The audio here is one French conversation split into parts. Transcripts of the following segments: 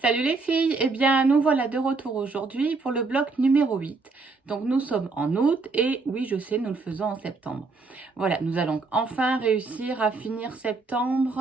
Salut les filles, eh bien nous voilà de retour aujourd'hui pour le bloc numéro 8. Donc nous sommes en août et oui je sais nous le faisons en septembre. Voilà, nous allons enfin réussir à finir septembre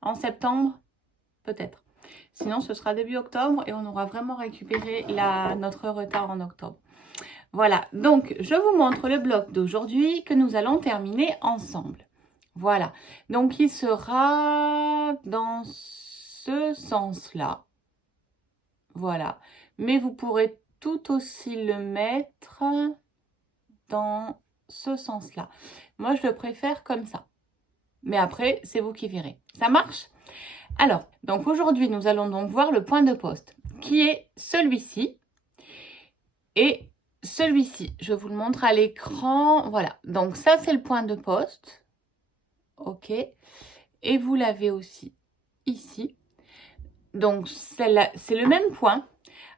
en septembre peut-être. Sinon ce sera début octobre et on aura vraiment récupéré notre retard en octobre. Voilà, donc je vous montre le bloc d'aujourd'hui que nous allons terminer ensemble. Voilà, donc il sera dans ce sens-là. Voilà, mais vous pourrez tout aussi le mettre dans ce sens-là. Moi, je le préfère comme ça. Mais après, c'est vous qui verrez. Ça marche? Alors, donc aujourd'hui, nous allons donc voir le point de poste, qui est celui-ci et celui-ci. Je vous le montre à l'écran. Voilà, donc ça, c'est le point de poste. OK. Et vous l'avez aussi ici. Donc, c'est le même point,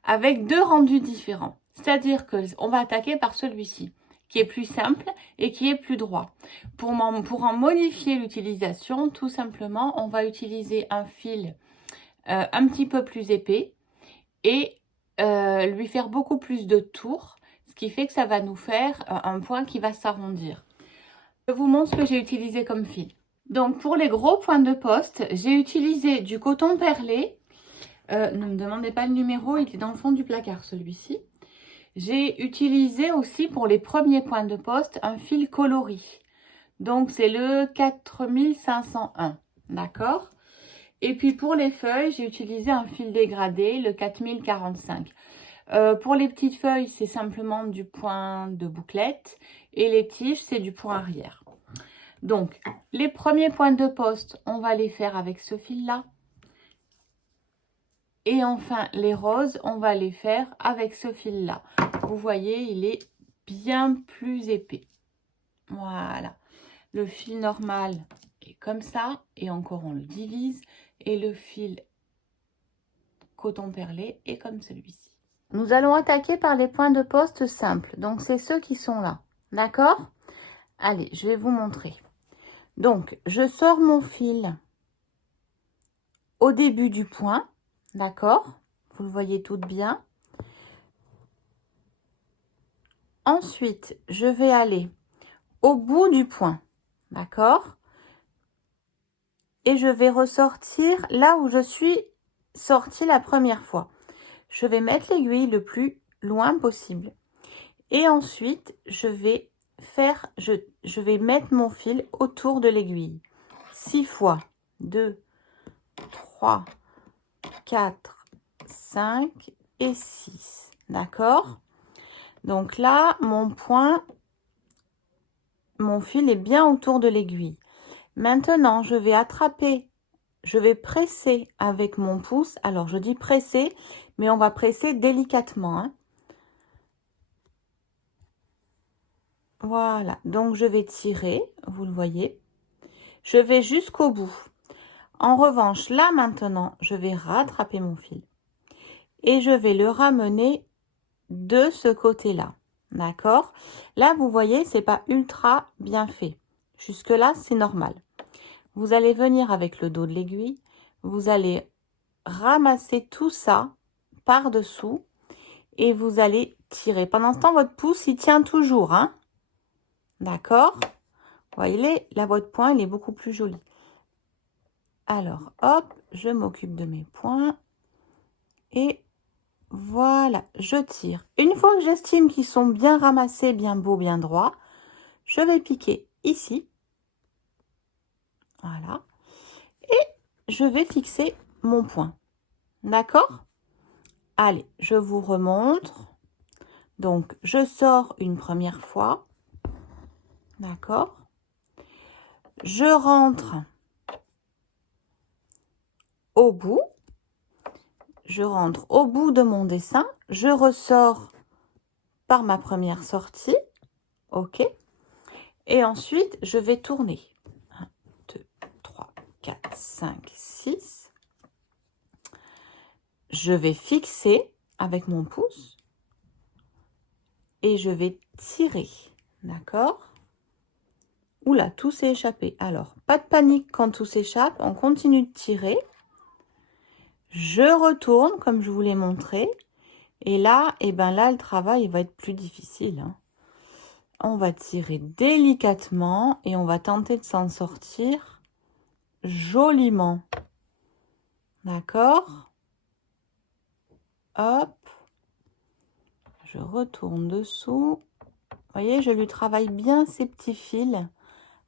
avec deux rendus différents. C'est-à-dire qu'on va attaquer par celui-ci, qui est plus simple et qui est plus droit. Pour en modifier l'utilisation, tout simplement, on va utiliser un fil un petit peu plus épais et lui faire beaucoup plus de tours, ce qui fait que ça va nous faire un point qui va s'arrondir. Je vous montre ce que j'ai utilisé comme fil. Donc, pour les gros points de poste, j'ai utilisé du coton perlé. Ne me demandez pas le numéro, il est dans le fond du placard celui-ci. J'ai utilisé aussi pour les premiers points de poste un fil coloris. Donc c'est le 4501, d'accord? Et puis pour les feuilles, j'ai utilisé un fil dégradé, le 4045. Pour les petites feuilles, c'est simplement du point de bouclette et les tiges, c'est du point arrière. Donc les premiers points de poste, on va les faire avec ce fil-là. Et enfin, les roses, on va les faire avec ce fil-là. Vous voyez, il est bien plus épais. Voilà. Le fil normal est comme ça. Et encore, on le divise. Et le fil coton perlé est comme celui-ci. Nous allons attaquer par les points de poste simples. Donc, c'est ceux qui sont là. D'accord? Allez, je vais vous montrer. Donc, je sors mon fil au début du point. D'accord? Vous le voyez tout bien. Ensuite, je vais aller au bout du point, d'accord? Et je vais ressortir là où je suis sortie la première fois. Je vais mettre l'aiguille le plus loin possible. Et ensuite, je vais mettre mon fil autour de l'aiguille. 6 fois 2, 3, 4, 5 et 6. D'accord? Donc là, mon fil est bien autour de l'aiguille. Maintenant, je vais presser avec mon pouce. Alors, je dis presser, mais on va presser délicatement, hein. Voilà, donc je vais tirer, vous le voyez. Je vais jusqu'au bout. En revanche, là, maintenant, je vais rattraper mon fil. Et je vais le ramener de ce côté-là. D'accord? Là, vous voyez, c'est pas ultra bien fait. Jusque-là, c'est normal. Vous allez venir avec le dos de l'aiguille. Vous allez ramasser tout ça par-dessous et vous allez tirer. Pendant ce temps, votre pouce, il tient toujours, hein? D'accord? Vous voyez, là, votre point, il est beaucoup plus joli. Alors, hop, je m'occupe de mes points. Et voilà, je tire. Une fois que j'estime qu'ils sont bien ramassés, bien beaux, bien droits, je vais piquer ici. Voilà. Et je vais fixer mon point. D'accord? Allez, je vous remontre. Donc, je sors une première fois. D'accord? Je rentre au bout. Je rentre au bout de mon dessin. Je ressors par ma première sortie. OK? Et ensuite, je vais tourner. 1, 2, 3, 4, 5, 6. Je vais fixer avec mon pouce. Et je vais tirer. D'accord? Oula, tout s'est échappé. Alors, pas de panique quand tout s'échappe. On continue de tirer. Je retourne comme je vous l'ai montré. Et là, et ben là, le travail il va être plus difficile, hein. On va tirer délicatement et on va tenter de s'en sortir joliment. D'accord? Hop. Je retourne dessous. Vous voyez, je lui travaille bien ces petits fils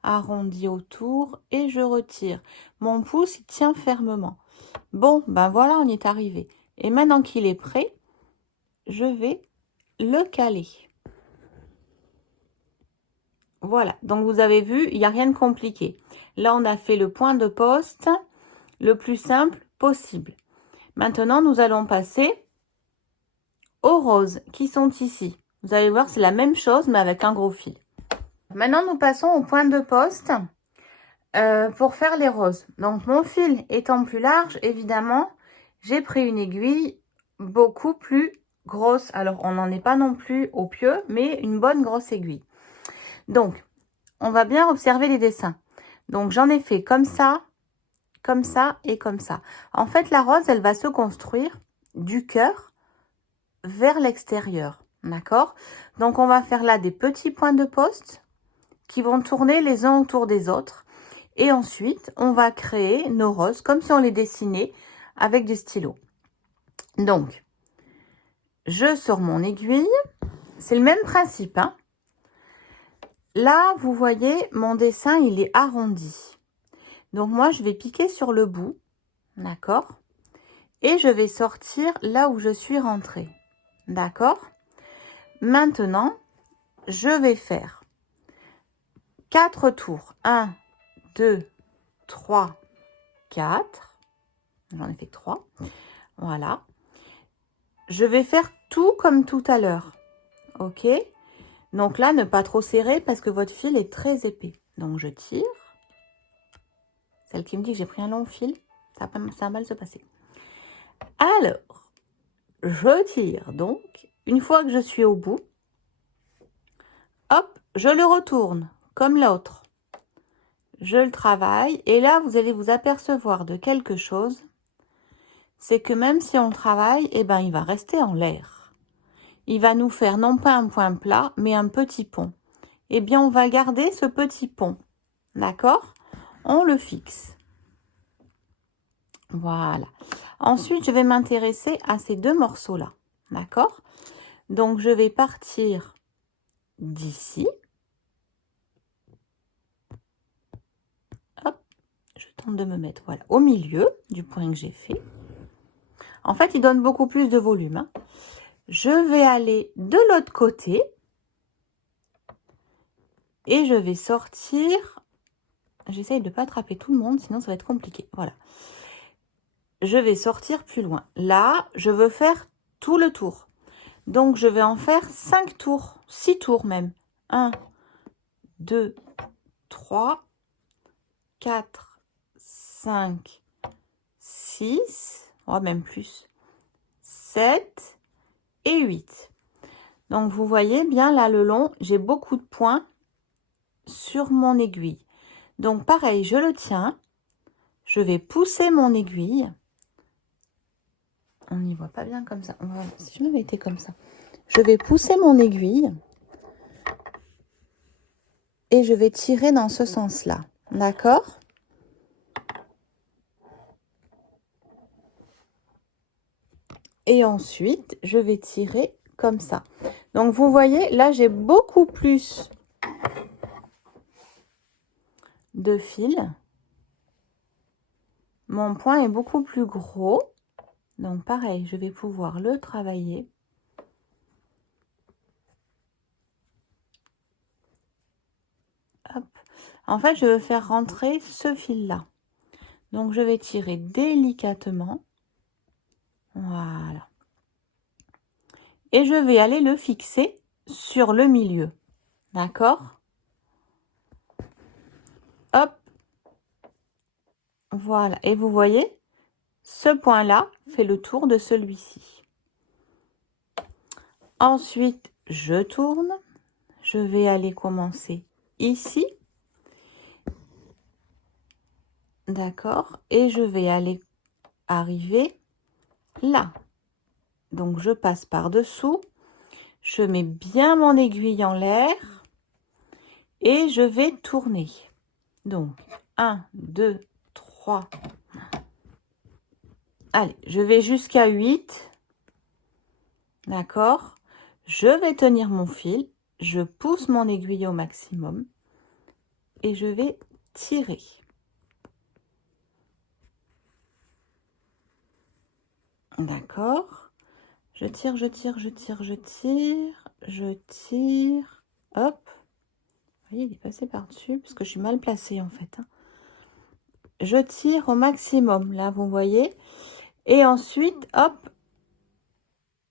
arrondis autour et je retire. Mon pouce, il tient fermement. Bon, ben voilà, on y est arrivé. Et maintenant qu'il est prêt, je vais le caler. Voilà, donc vous avez vu, il n'y a rien de compliqué. Là, on a fait le point de poste le plus simple possible. Maintenant, nous allons passer aux roses qui sont ici. Vous allez voir, c'est la même chose, mais avec un gros fil. Maintenant, nous passons au point de poste pour faire les roses. Donc, mon fil étant plus large, évidemment, j'ai pris une aiguille beaucoup plus grosse. Alors, on n'en est pas non plus au pieu, mais une bonne grosse aiguille. Donc, on va bien observer les dessins. Donc, j'en ai fait comme ça et comme ça. En fait, la rose, elle va se construire du cœur vers l'extérieur. D'accord? Donc, on va faire là des petits points de poste qui vont tourner les uns autour des autres. Et ensuite, on va créer nos roses comme si on les dessinait avec du stylo. Donc, je sors mon aiguille. C'est le même principe, hein. Là, vous voyez, mon dessin, il est arrondi. Donc, moi, je vais piquer sur le bout. D'accord? Et je vais sortir là où je suis rentrée. D'accord? Maintenant, je vais faire 4 tours. 1, 2, 3, 4. J'en ai fait 3. Voilà. Je vais faire tout comme tout à l'heure. Ok? Donc là, ne pas trop serrer parce que votre fil est très épais. Donc, je tire. Celle qui me dit que j'ai pris un long fil, ça va mal se passer. Alors, je tire donc. Une fois que je suis au bout, hop, je le retourne comme l'autre. Je le travaille et là, vous allez vous apercevoir de quelque chose. C'est que même si on le travaille, eh ben, il va rester en l'air. Il va nous faire non pas un point plat, mais un petit pont. Eh bien, on va garder ce petit pont. D'accord? On le fixe. Voilà. Ensuite, je vais m'intéresser à ces deux morceaux-là. D'accord? Donc, je vais partir d'ici. Hop, je tente de me mettre voilà, au milieu du point que j'ai fait. En fait, il donne beaucoup plus de volume, hein. Je vais aller de l'autre côté. Et je vais sortir. J'essaye de ne pas attraper tout le monde, sinon ça va être compliqué. Voilà. Je vais sortir plus loin. Là, je veux faire tout le tour. Donc, je vais en faire 5 tours, 6 tours même. 1, 2, 3, 4, 5, 6, oh, même plus, 7 et 8. Donc, vous voyez bien là le long, j'ai beaucoup de points sur mon aiguille. Donc, pareil, je le tiens. Je vais pousser mon aiguille. On n'y voit pas bien comme ça. Si je m'avais été comme ça. Je vais pousser mon aiguille. Et je vais tirer dans ce sens-là. D'accord? Et ensuite, je vais tirer comme ça. Donc, vous voyez, là, j'ai beaucoup plus de fil. Mon point est beaucoup plus gros. Donc, pareil, je vais pouvoir le travailler. Hop. En fait, je veux faire rentrer ce fil-là. Donc, je vais tirer délicatement. Voilà. Et je vais aller le fixer sur le milieu. D'accord? Hop. Voilà. Et vous voyez, ce point-là fait le tour de celui-ci. Ensuite, je tourne. Je vais aller commencer ici. D'accord? Et je vais aller arriver là. Donc, je passe par-dessous. Je mets bien mon aiguille en l'air et je vais tourner. Donc, 1, 2, 3. Allez, je vais jusqu'à 8. D'accord? Je vais tenir mon fil. Je pousse mon aiguille au maximum et je vais tirer. D'accord? Je tire, je tire, je tire, je tire, je tire. Hop. Vous voyez, il est passé par-dessus parce que je suis mal placée en fait. Je tire au maximum, là, vous voyez. Et ensuite, hop,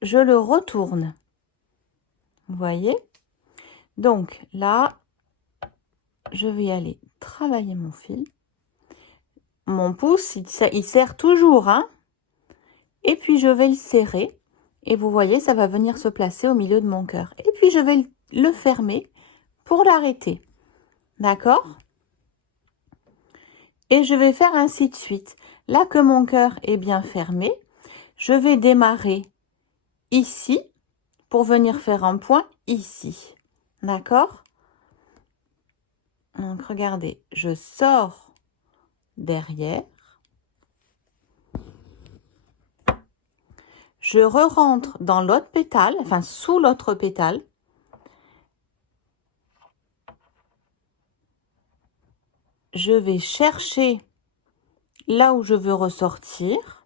je le retourne. Vous voyez? Donc là, je vais aller travailler mon fil. Mon pouce, il serre toujours, hein. Et puis, je vais le serrer. Et vous voyez, ça va venir se placer au milieu de mon cœur. Et puis, je vais le fermer pour l'arrêter. D'accord? Et je vais faire ainsi de suite. Là que mon cœur est bien fermé, je vais démarrer ici pour venir faire un point ici. D'accord? Donc, regardez, je sors derrière. Je re-rentre dans l'autre pétale, enfin sous l'autre pétale. Je vais chercher là où je veux ressortir.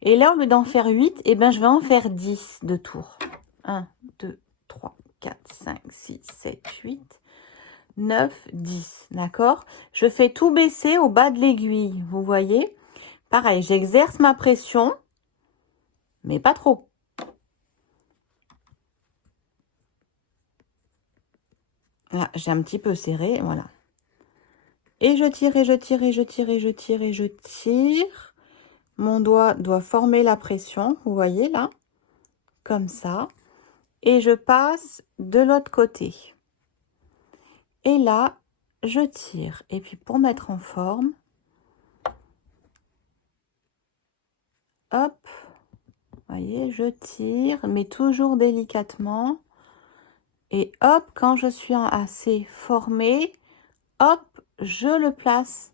Et là, au lieu d'en faire 8, eh ben, je vais en faire 10 de tours. 1, 2, 3, 4, 5, 6, 7, 8, 9, 10. D'accord? Je fais tout baisser au bas de l'aiguille. Vous voyez? Pareil, j'exerce ma pression, mais pas trop. Là, j'ai un petit peu serré, voilà. Et je tire, et je tire, et je tire, et je tire, et je tire. Mon doigt doit former la pression, vous voyez là, comme ça. Et je passe de l'autre côté. Et là, je tire. Et puis pour mettre en forme, hop, vous voyez, je tire, mais toujours délicatement. Et hop, quand je suis assez formée, hop, je le place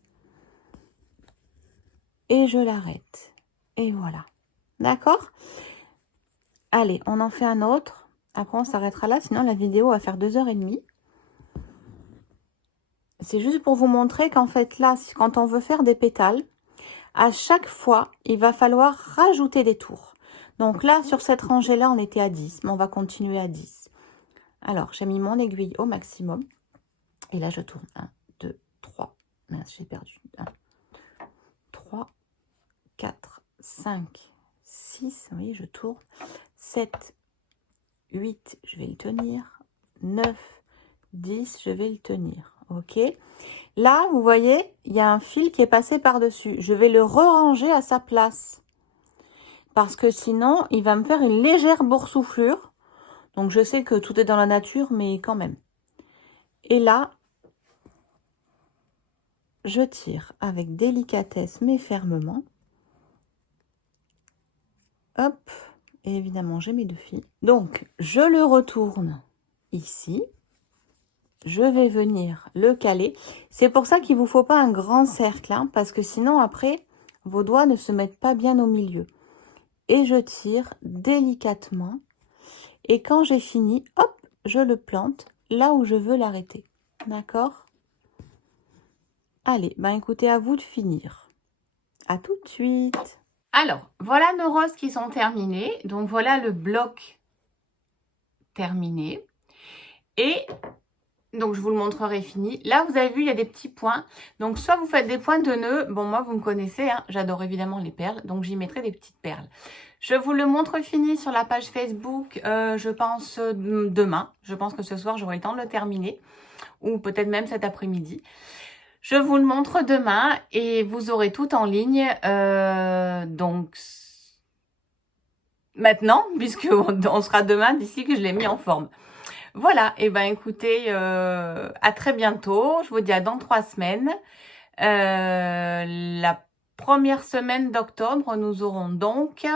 et je l'arrête. Et voilà. D'accord? Allez, on en fait un autre. Après, on s'arrêtera là, sinon la vidéo va faire 2h30. C'est juste pour vous montrer qu'en fait, là, quand on veut faire des pétales, à chaque fois, il va falloir rajouter des tours. Donc là, sur cette rangée-là, on était à 10, mais on va continuer à 10. Alors, j'ai mis mon aiguille au maximum. Et là, je tourne. 1, 2, 3. Mince, j'ai perdu. 1, 3, 4, 5, 6. Vous voyez, je tourne. 7, 8, je vais le tenir. 9, 10, je vais le tenir. Ok. Là, vous voyez, il y a un fil qui est passé par-dessus. Je vais le re-ranger à sa place. Parce que sinon, il va me faire une légère boursouflure. Donc, je sais que tout est dans la nature, mais quand même. Et là, je tire avec délicatesse, mais fermement. Hop. Et évidemment, j'ai mes deux fils. Donc, je le retourne ici. Je vais venir le caler. C'est pour ça qu'il ne vous faut pas un grand cercle, hein, parce que sinon, après, vos doigts ne se mettent pas bien au milieu. Et je tire délicatement. Et quand j'ai fini, hop, je le plante là où je veux l'arrêter. D'accord? Allez, ben écoutez, à vous de finir. À tout de suite. Alors, voilà nos roses qui sont terminées. Donc, voilà le bloc terminé. Et donc, je vous le montrerai fini. Là, vous avez vu, il y a des petits points. Donc, soit vous faites des points de nœud. Bon, moi, vous me connaissez, hein, j'adore évidemment les perles. Donc, j'y mettrai des petites perles. Je vous le montre fini sur la page Facebook, je pense demain. Je pense que ce soir, j'aurai le temps de le terminer. Ou peut-être même cet après-midi. Je vous le montre demain et vous aurez tout en ligne. Donc, maintenant, puisqu'on sera demain d'ici que je l'ai mis en forme. Voilà, et ben écoutez, à très bientôt. Je vous dis à dans 3 semaines. La première semaine d'octobre, nous aurons donc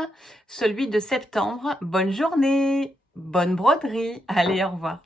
celui de septembre. Bonne journée, bonne broderie. Allez, au revoir.